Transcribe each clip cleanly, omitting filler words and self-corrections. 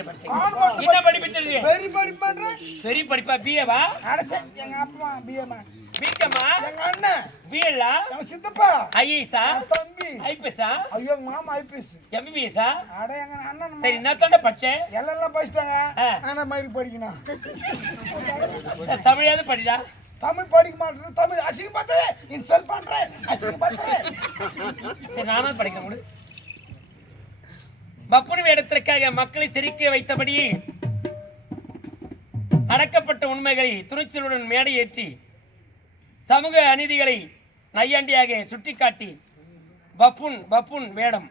என்ன படிப்பு தெரியுது? பெரிய படிப்பா? பிஏவா? எங்க அப்பா பிஏமா, பிகமா? எங்க அண்ணன் பிஎல்லா? எங்க சித்தப்பா, ஐஏஎஸ்ஆ? தம்பி ஐபிஎஸ்ஆ? ஐயோ எங்க மாமா ஐபிஎஸ். எம்பிபிஎஸ்ஆ? அட எங்க அண்ணன் சரி என்னத்தோட படிச்சேன்? எல்லாம் படிச்சிட்டாங்க. ஆனா மாதிரி படிக்கணும். தமிழாவது படிடா. தமிழ் படிக்க மாட்டேன். தமிழ் அசிங்க பாத்துறே இன்சல்ட் பண்றேன். அசிங்க பாத்துறே. சரி நானும் படிக்க முடியும். பப்புனு வேடத்திற்காக மக்களை சிரிக்க வைத்தபடி அடக்கப்பட்ட உண்மைகளை துணிச்சலுடன் மேடை ஏற்றி சமூக அநீதிகளை நையாண்டியாக சுட்டிக்காட்டி பப்புன் வேடம்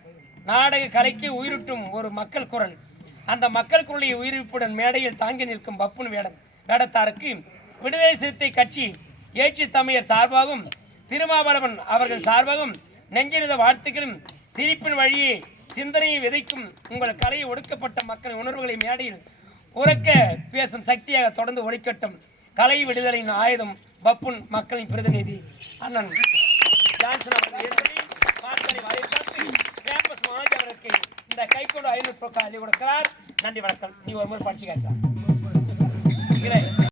நாடக கலைக்கு உயிரூட்டும் ஒரு மக்கள் குரல். அந்த மக்கள் குரலை உயிர்ப்புடன் மேடையில் தாங்கி நிற்கும் பப்புன் வேடத்தாருக்கு விடுதலை சிறுத்தை கட்சி ஏற்றி தமிழர் சார்பாகவும் திருமாவளவன் அவர்கள் சார்பாகவும் நெஞ்சிருந்த வாழ்த்துக்களும் சிரிப்பின் வழியே சிந்தனையை விதைக்கும் உங்கள் கலையை ஒடுக்கப்பட்ட மக்களின் உணர்வுகளை மேடையில் உறக்க பேசும் சக்தியாக தொடர்ந்து ஒழிக்கட்டும். கலை விடுதலையின் ஆயுதம் பப்புன் மக்களின் பிரதிநிதி அண்ணன் ஜான்சன் அவர்கள் கேம்பஸ் மனோஜ் அவருக்கு இந்த கைகோடு 500 கொடுக்கிறார். நன்றி வணக்கம். நீ ஒரு முறை படிச்சு காட்டலாம்.